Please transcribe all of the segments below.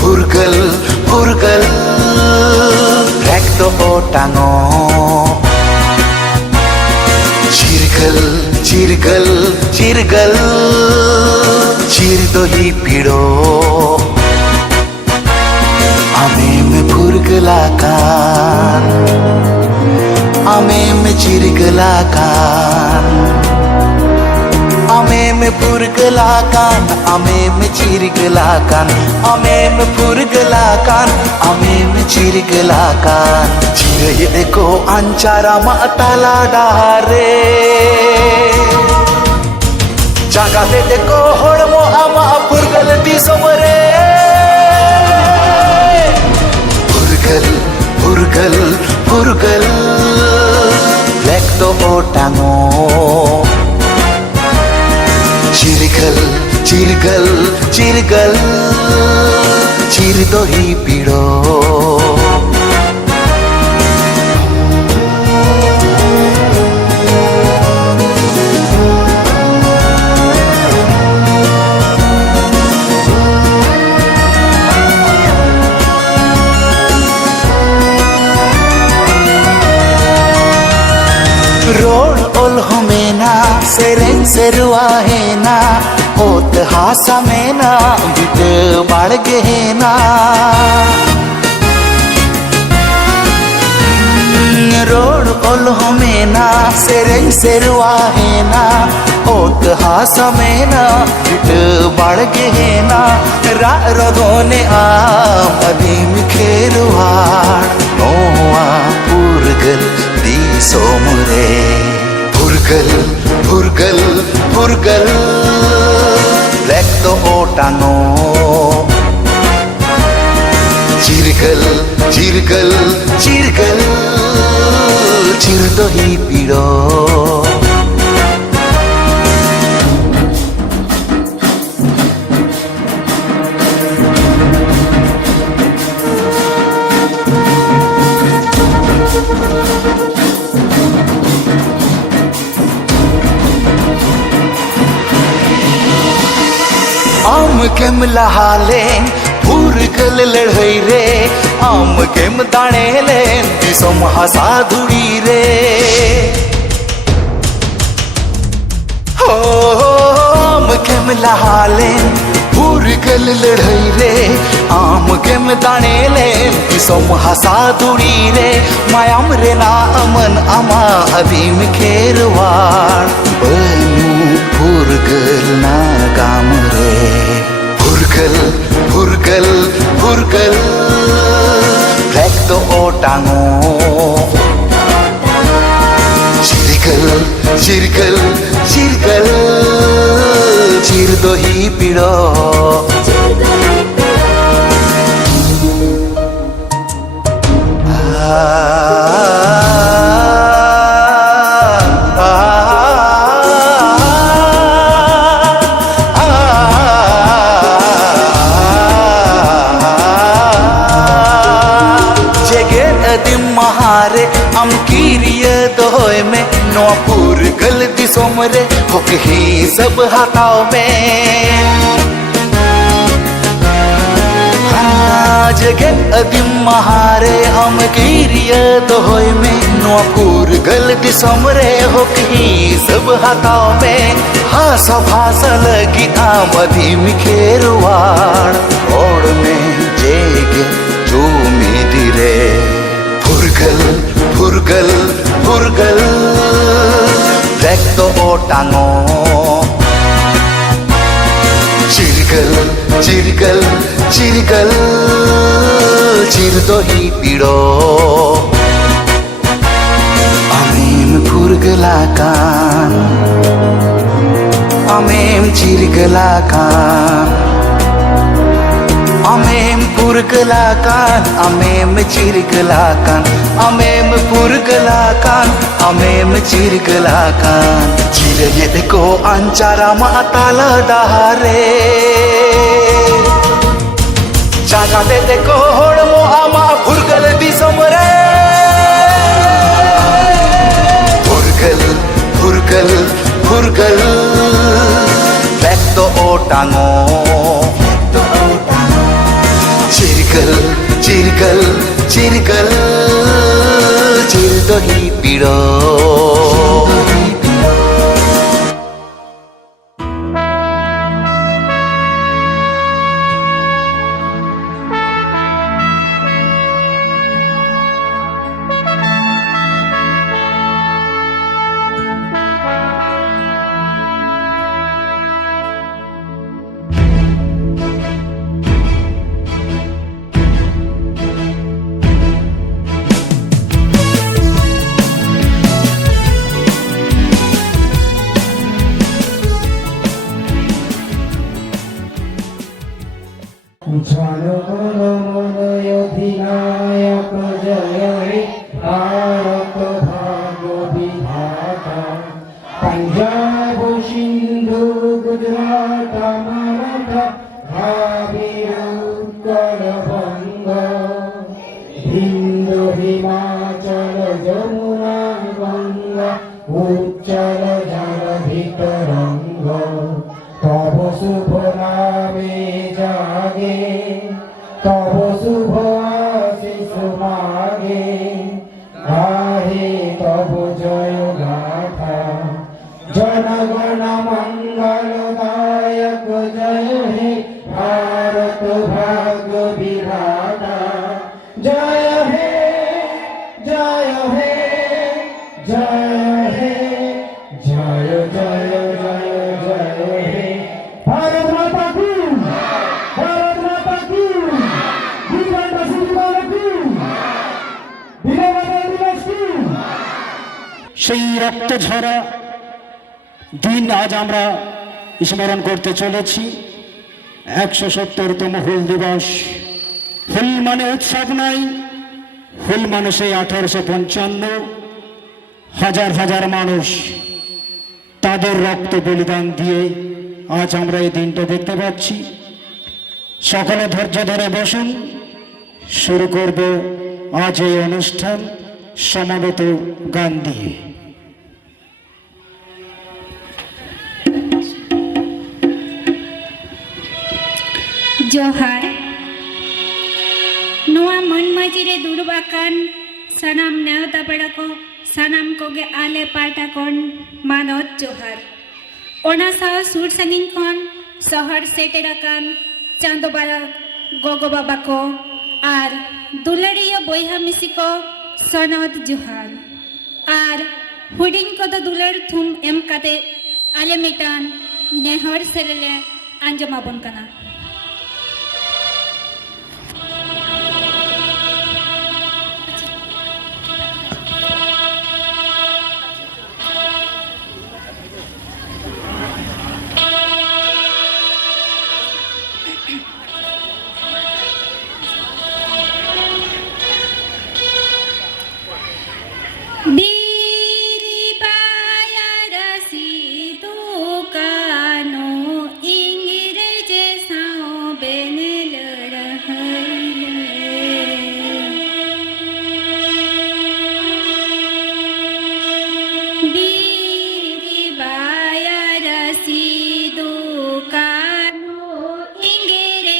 Purgal, purgal, rekto otango. Chirgal, chirgal, chirgal, chirdo hi pido. Ame me purgalakan, ame me chirgalakan. Ame me purgalakan, ame me chirgalakan, ame me purgalakan, ame me chirgalakan. Chire deko ancara matala dahare, jagate deko hormo ama purgal di somare. Purgal, purgal, purgal, lekto otango. Chirgal, chirgal, chirgal, chirdo hi pido. Road ol homena, sereng seruahena, होत हासा में ना bit बढ़ गए ना. Road ओल हमें ना सेरेंग सेरुआ है ना, होत हासा में ना बिट बढ़ गए ना. रा रगोने आम अधीम खेरुआर नोआ पुरगल दी Somare. पुरगल, पुरगल, पुरगल, lekto otango. Chirgal, chirgal, chirgal, chirdo hi pido. आम केम लहाले पुरगल लड़ई रे, आम केम दाणे ले दिसोम हसा धुड़ी रे. हो आम केम लहाले पुरगल लड़ई रे, आम केम दाणे ले दिसोम हसा धुड़ी रे. मायाम रे ना अमन अमा अधीम खेरवार बनू पुरगल ना गाम रे. Purgal, purgal, purgal, lekto otango. Chirgal, chirgal, chirgal, chirdo hi pido. महारे am kiriya doy में नो पुरगल दी सोमरे होक ही सब हाथाव में. जगे अदिम महारे हम किरिया दोय में नो पुरगल दी सोमरे होक ही सब हाथाव में. हास भास लगी आम अदिम खेरवाड़ ओड़ में जेगे जो मेरी रे. Purgal, purgal, purgal, lekto otango. Chirgal, चिरगल चिरगल चिरगल चिरदोही पिडो अमेम फुरगलाकान अमेम चिरगलाकान अमेम फुरगलाकान अमेम चिरगलाकान अमेम फुरगलाकान अमेम चिरगलाकान चिरये को अंचारा माताला दहारे जागा दे को होड़मो आमा फुरगल दिसमरे फुरगल फुरगल फुरगल 백도 오땅오 चिरगल चिरगल चिरगल चिरदोही पिडो जनगणमनयोधिनायक जय हे भारत भाग्य विधाता पंजाब सिंधु गुजरात मराठा भागीर उत्कल बंग हिंद हिमाचल जमुना गंगा उच्चल जलधित रंग तब शुभ नामे जागे तब शुभ आशीष मागे गाहे तब जय गाथा जनगण मंगलदायक जय हे भारत भाग्य विधाता जय हे जय हे जय हे जय जय जय जय हे भारत माता की भारत माता की বিজয়টা সুন্দর কি বিজয় দিবস কি সেই রক্ত ঝরা দিন আজ আমরা স্মরণ করতে চলেছি 170তম হুল দিবস। হুল মানে উৎসব নাই, হুল মানে সেই 1855 হাজার হাজার মানুষ তাদের রক্ত বলিদান দিয়ে আজ আমরা এই দিনটা দেখতে পাচ্ছি। সকলে ধৈর্য ধরে বসুন, শুরু করব আজ এই অনুষ্ঠান সমাবেত গান দিয়ে। जोहार नोआ मन मजीरे दुर्बाकान सनाम नेवता पेड़ा को सनाम कोगे आले पाटा कोन मानोत जोहार ओना साव सुर संगिन कोन शहर सेटेराकान चांदोबारा गोगो बाबा को आर दुलड़िया बोयहा मिसी को सनत जोहार आर हुडिंग को तो दुलड़ थुम एम काते आले मिटान नेहर सेलेले अंजमाबन कना। Ingere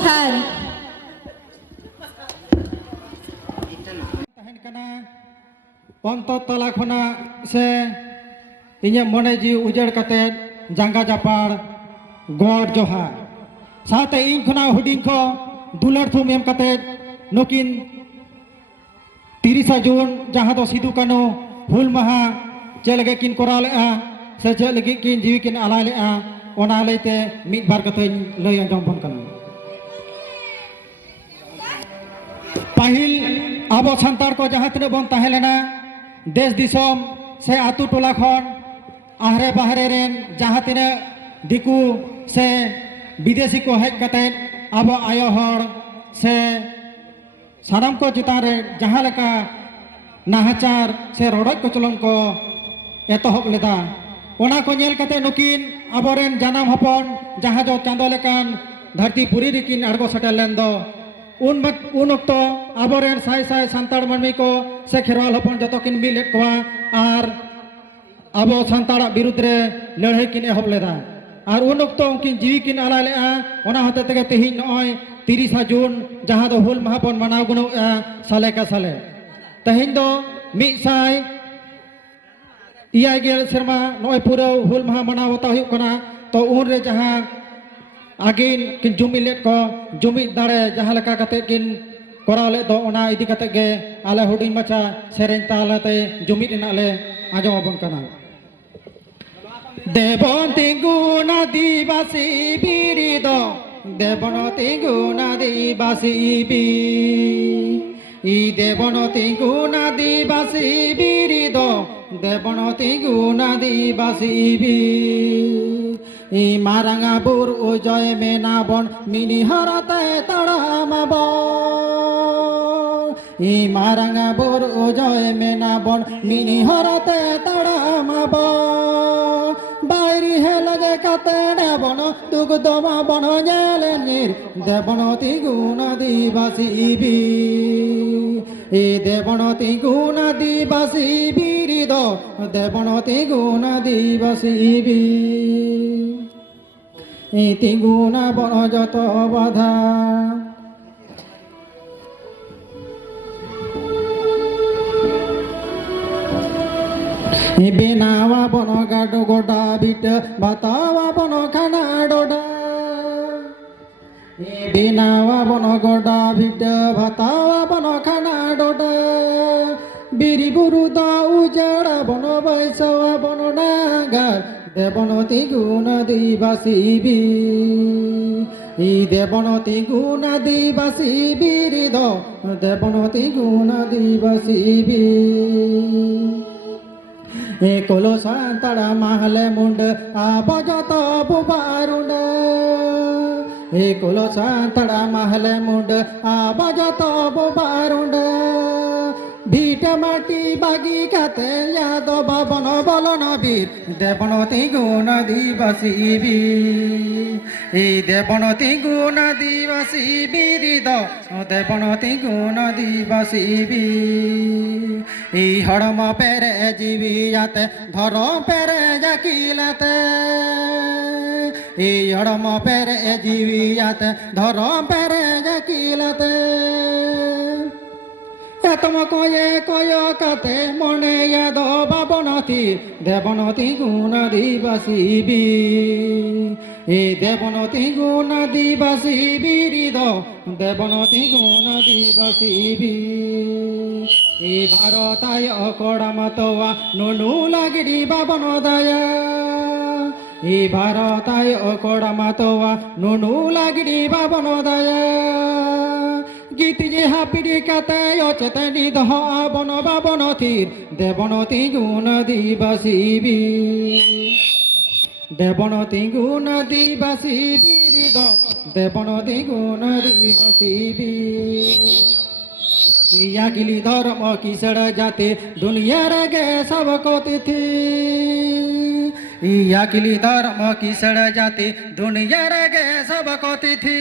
जोहार तहन कना पंत तला खना से इᱧᱟᱹᱜ मने जी उजड़ कते जांगा जापाड़ गॉड जोहार साथे इन खना हुडिंग को दुलर थुम एम कते नुकिन 30 जून जहां दो सिदु कानो हुल महा चलगे किन कोराल आ से चलगे किन जीवी किन आलाले आ ओना लेते मिद बार कते लय अंजम बन कना पाहिल आबो संतार को जहां तने बन ताहेलेना देश दिसोम से आतु टोला खन आहरे बाहरे रेन जहां तने दिकु से विदेशी को हेज कते आबो आयो हर से सानाम को चितान रे जहां लेका नाहाचार से रोडज को चलन को एतहब लेदा ओना को नेल कते नुकिन आबोरेन जानम हपन जहां जो चांदो लेकान धरती पुरी रिकिन अड़गो सटेल लेन दो उन अक्तो आबोरेन साय साय संताड़ मनमी को से खेरवाल हपन जतो किन मिलेट कोआ आर आबो संताड़ा विरुद्ध रे लड़ाई किन एहब लेदा आर उन अक्तो उनकिन जीवी किन आला लेआ ओना होते तके तेहिन नय 30 जून जहां दो हुल महापन मनाव गुनो साले का साले तेहिन दो मिद साय इया गेल शर्मा नय पूरा हुल महा मनाव ता हुयु कना तो उन रे जहां आगिन किन जुमिलेट को जुमिद दाड़े जहां लेका कते किन कोराले दो ओना इदी कते गे आले हुडिंग माचा सेरेन तालाते जुमिद इना ले आजो अबन कना देबन तिंगुना दिबासी बिरिदो देबन तिंगुना दिबासी बि इ देबन तिंगुना दिबासी बिरिदो देबन तिंगुना दिबासी बि इ मारांगा बुर उजय मेनाबन मिनी हराते तड़ामाबो इ मारांगा बुर उजय मेनाबन मिनी हराते तड़ामाबो बायरी हे लगे कते देबन तुग दमा बन नेले निर देबन तिगुना दिबासी बि इ देबन तिगुना दिबासी बिरिदो देबन तिगुना दिबासी बि इ तिगुना बन जत बाधा बेनावा बन गाडो गोडा बिट बतावा बन खाना डोडा बेनावा बन गोडा बिट बतावा बन खाना डोडा बिरी बुरु दा उजाड़ा बन बैसवा बन नागार देबन तिगुना दिबासी बि इ देबन तिगुना दिबासी बिरिद देबन तिगुना दिबासी बि कोलो सांताड़ा महले मुंड आबजत बुबारुंड कोलो सांताड़ा महले मुंड आबजत बुबारुंड भीट माटी बागी काते यादो बाबन बलन बीर देबन तिगुना दिबासी बि इ देबन तिगुना दिबासी बिरिद देबन तिगुना दिबासी बि इ हड़म पेरे जीवियाते धरम पेरे जाकिलाते इ हड़म पेरे जीवियाते धरम पेरे जाकिलाते तम कोये कोयो कते मने यादो बाबनती देबन तिगुना दिबासी बि इ देबन तिगुना दिबासी बिरिद देबन तिगुना दिबासी बि इ भारताय अकड़ा मतवा नुनु लागिरी बाबन दया इ भारताय अकड़ा मतवा नुनु लागिरी बाबन दया गीत जे हापिड़ी काते अचेतनी दह बन बाबन तीर देबन तिगुना दिबासी बि देबन तिगुना दिबासी बिरिद देबन तिगुना दिबासी बि या गिली धर्म की सड़ जाते दुनिया रगे सबको तिथि या गिली धर्म की सड़ जाते दुनिया रगे सबको तिथि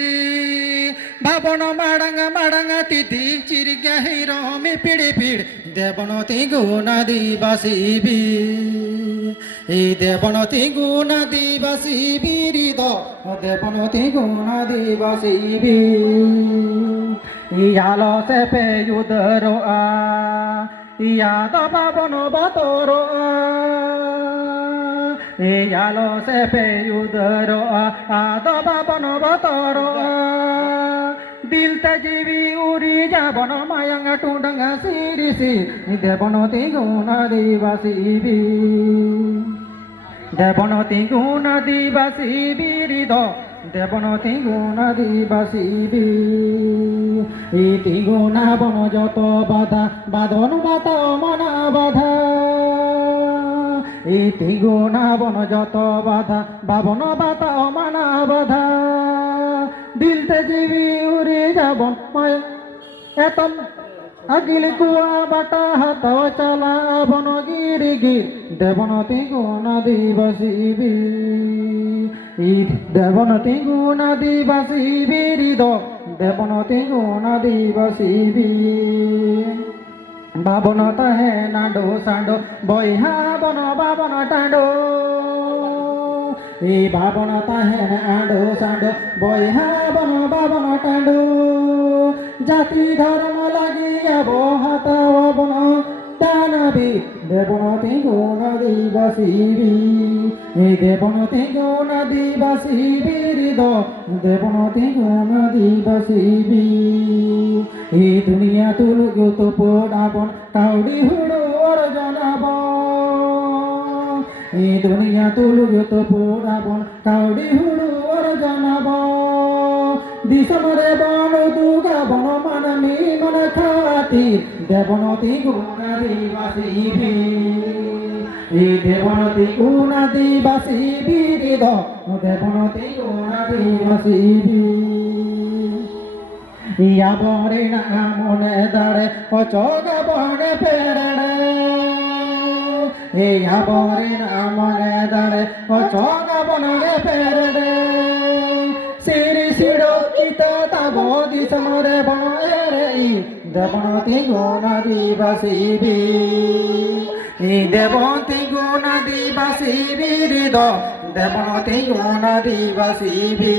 भावन माडंग माडंग तिथि चिरग्या हिरो में पीड़ी पीड़ देवनती गुना दिवासी भी देवनती गुना दिवासी बीरिद देवनती गुना दिवासी भी यालो से पे युदरो आ याद बाबन बतरो यालो से पे युदरो आद बाबन बतरो दिल तजीवी उरी जाबन मायंग टुंडंग सिरिसी देवनती गुना दिवासी भी देवनती गुना दिवासी बीरिद देवनती गुना दिवासी भी इति गुना बन যত বাধা বাঁধন বাতা মনা বাধা ইতি গুণা বন যত বাধা বাবন বাতা মানা বাধা দিলতে জীবী উড়ে যাব এতম अगिल कुआ बाटा हाथ चला बन गिर गिर देवनती गुना दिवासी भी देवनती गुना दिवासी बीरिद देवनती गुना दिवासी भी बाबन तहे नाडो सांडो बहा बन बाबन टाडो बाबन तहे आडो सांडो बहा बन बाबन टाडो जाति धर्म लगिया हाथ बन दानवी देवनती गुना दिवासी देवनती गुना दिवासी बीरिद देवनती गुना दिवासी दुनिया तुलगु तो पोड़ाबन काउडी हुड़ो और जनाब दुनिया तुलगु तो पोड़ाबन काउडी हुड़ो और जनाब दिसमरे बन दुगा बन माननी मन खाती देवनती गुना दिवासी भी देवनती गुना दिवासी बीरिद देवनती गुना दिवासी भी या बरे ना मने दाड़े चौगा बने पेड़े या बरे ना मने दाड़े चौगा बने पेड़े सिरी सिड़ो किता तबो दिसमरे बनो एरे देवनती गुना दिवासी भी देवनती गुना दिवासी बीरिद देवनती गुना दिवासी भी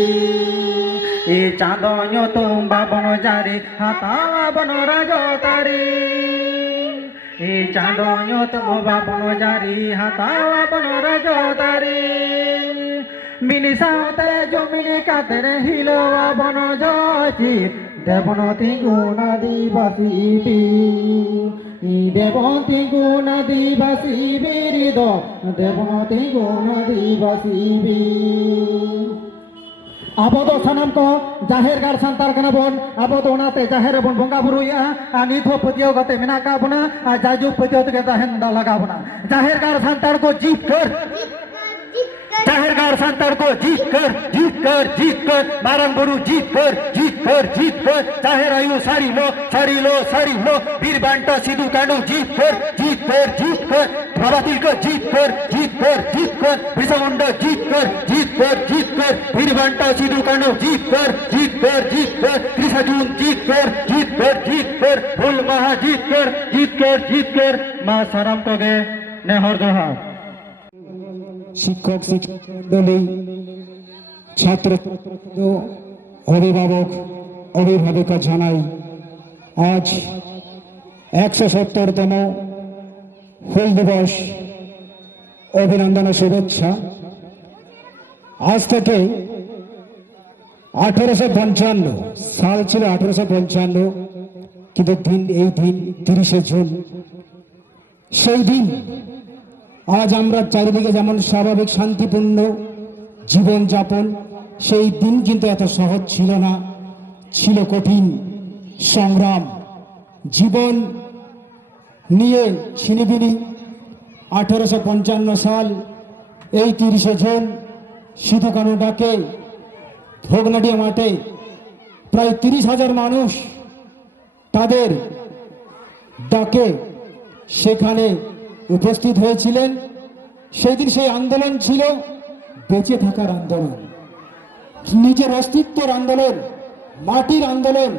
चाँद तुम बाबन जारी हाथा बन राज तारी चाँद तुम बाबन जारी हाथा बन राज तारी मिली साते जमिनी कातरे हिलवा बन जाची देवनती गुना दिवासी भी देवनती गुना दिवासी बीरिद देवनती गुना दिवासी भी आबो दो सनम को जाहिर गार संतार कना बोन आबो दो नाते जाहिर बोन बंगा बुरुया नित हो पतियो गते मेना का बना जाजू पतियो ते दहन दा लगा बना जाहिर गार संतार को जीत कर जाहिर गार संतार को जीत कर मारंग बुरु जीत कर जाहिर आयु सारी लो वीर बांटा सिद्धू कांडू जीत कर प्रभातिल को जीत कर विषमुंड जीत कर वीर बांटा सिद्धू कांडू जीत कर 30 जून जीत कर फुल महा जीत कर मां सनम को गे नेहर जोहार শিক্ষক শিক্ষামণ্ডলী ছাত্র অভিভাবক অভিভাবিকা জানাই আজ 170তম হুল দিবস অভিনন্দন ও শুভেচ্ছা। আজ থেকে 1855 সাল ছিল 1855, কিন্তু এই দিন 30শে জুন সেই দিন। আজ আমরা চারিদিকে যেমন স্বাভাবিক শান্তিপূর্ণ জীবনযাপন, সেই দিন কিন্তু এত সহজ ছিল না, ছিল কঠিন সংগ্রাম। জীবন নিয়ে ছিনিবিনি 1855 সাল এই 30শে জুন সিধু কানু ডাকে ভোগনাডিয়া মাঠে প্রায় 30,000 মানুষ তাদের ডাকে সেখানে উপস্থিত হয়েছিলেন। সেই দিন সেই আন্দোলন ছিল বেঁচে থাকার আন্দোলন, নিজের অস্তিত্বের আন্দোলন, মাটির আন্দোলন,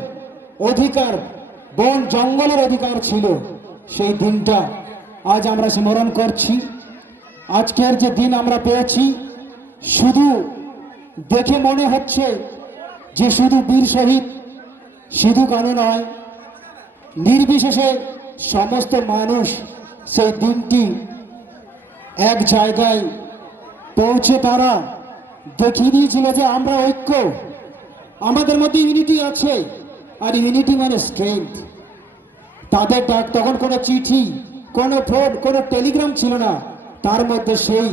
অধিকার, বন জঙ্গলের অধিকার ছিল। সেই দিনটা আজ আমরা স্মরণ করছি। আজকের যে দিন আমরা পেয়েছি, শুধু দেখে মনে হচ্ছে যে শুধু বীর শহীদ সিধু কানু নয়, নির্বিশেষে সমস্ত মানুষ সেই দিনটি এক জায়গায় পৌঁছে তারা দেখিয়ে দিয়েছিল যে আমরা ঐক্য, আমাদের মধ্যে ইউনিটি আছে। আর ইউনিটি মানে স্ট্রেংথ। তাদের ডাক তখন কোনো চিঠি, কোনো ফোন, কোনো টেলিগ্রাম ছিল না। তার মধ্যে সেই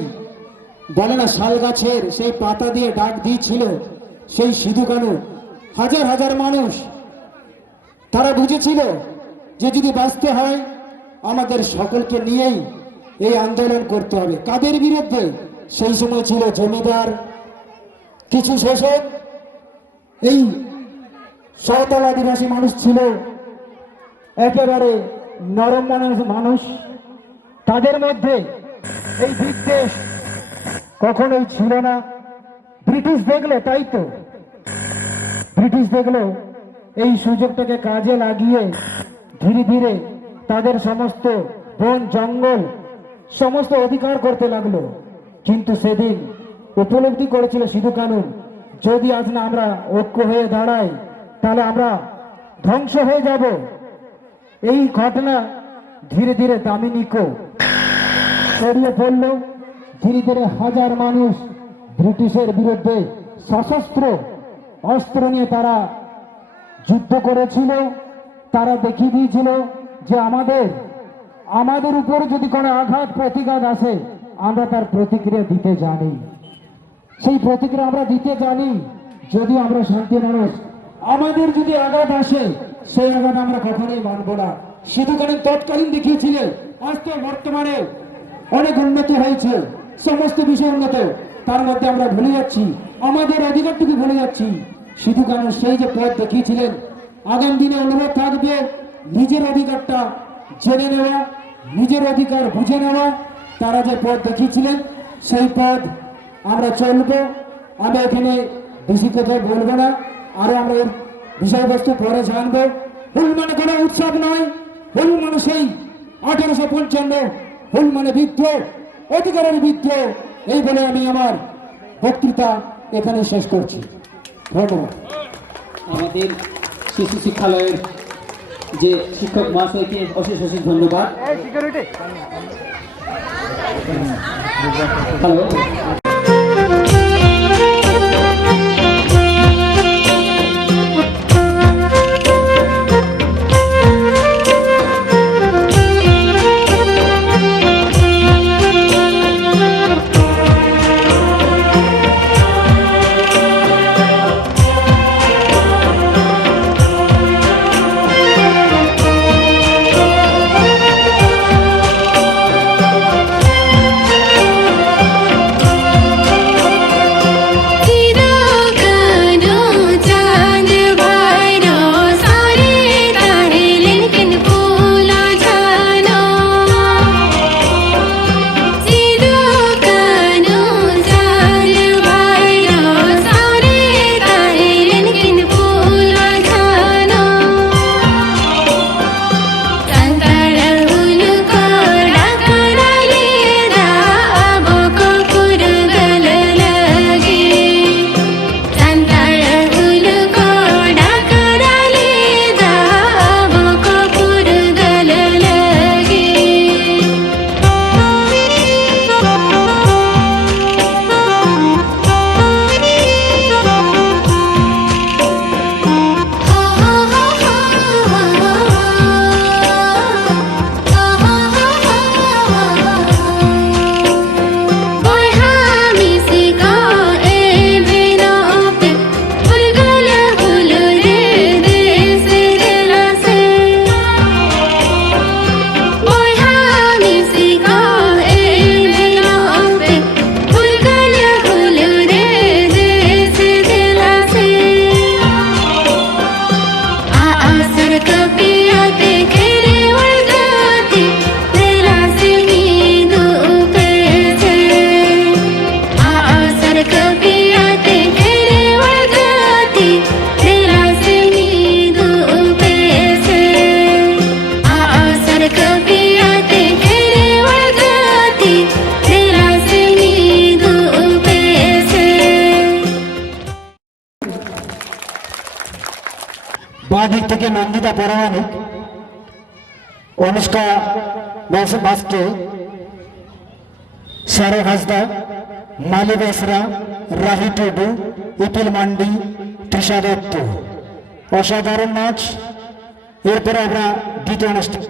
বলে না শাল গাছের সেই পাতা দিয়ে ডাক দিয়েছিল সেই সিধু কানু। হাজার হাজার মানুষ তারা বুঝেছিল যে যদি বাঁচতে হয় আমাদের সকলকে নিয়েই এই আন্দোলন করতে হবে। কাদের বিরুদ্ধে? সেই সময় ছিল জমিদার, কিছু শোষক, এই সাঁওতাল আদিবাসী মানুষ ছিল একেবারে নরম মানুষ। তাদের মধ্যে এই বিদ্বেষ কখনোই ছিল না। ব্রিটিশ দেখলো, তাই তো ব্রিটিশ দেখলো এই সুযোগটাকে কাজে লাগিয়ে ধীরে ধীরে তাদের সমস্ত বন জঙ্গল সমস্ত অধিকার করতে লাগলো। কিন্তু সেদিন উপলব্ধি করেছিল সিধু কানু, যদি আজ না আমরা ঐক্য হয়ে দাঁড়াই তাহলে আমরা ধ্বংস হয়ে যাব। এই ঘটনা ধীরে ধীরে দামিনীকে ছড়িয়ে পড়ল। ধীরে ধীরে হাজার মানুষ ব্রিটিশের বিরুদ্ধে সশস্ত্র অস্ত্র নিয়ে তারা যুদ্ধ করেছিল। তারা দেখিয়ে দিয়েছিল যে আমাদের উপর যদি কোনো আঘাত প্রতিঘাত আসে আমরা তার প্রতিক্রিয়া দিতে জানি। সেই প্রতিক্রিয়া আমরা দিতে জানি। যদি আমরা শান্তি মানুষ, আমাদের যদি আঘাত আসে সেই আঘাত আমরা কখনোই মানব না। সিধু কানু তৎকালীন দেখিয়েছিলেন। আজ তো বর্তমানে অনেক উন্নতি হয়েছে, সমস্ত বিষয় উন্নত, তার মধ্যে আমরা ভুলে যাচ্ছি আমাদের অধিকারটুকু ভুলে যাচ্ছি। সিধু কানু সেই যে পথ দেখিয়েছিলেন, আগামী দিনে অনুরোধ থাকবে নিজের অধিকারটা জেনে নেওয়া, নিজের অধিকার বুঝে নেওয়া। তারা যে পথ দেখিয়েছিলেন সেই পথ আমরা চলব। আমি এখানে বেশি কথা বলবো না, আরো আমরা এর বিষয়বস্তু পরে জানবো। হুল মানে কোনো উৎসব নয়, হুল মানে সেই 1855, হুল মানে বিদ্রোহ, অধিকারের বিদ্রোহ। এই বলে আমি আমার বক্তৃতা এখানে শেষ করছি। ধন্যবাদ। আমাদের শিশু শিক্ষালয়ের যে শিক্ষক মহাশয়কে অশেষ অশেষ ধন্যবাদ। হ্যালো। থেকে নন্দিতা পরামানিক, অনুষ্কা বাসকে, শারক হাসদা, মালি বেসরা, রাহি টুডু, ইপিল মান্ডি, তৃষা দত্ত। অসাধারণ নাচ। এরপরে আমরা দ্বিতীয় অনুষ্ঠান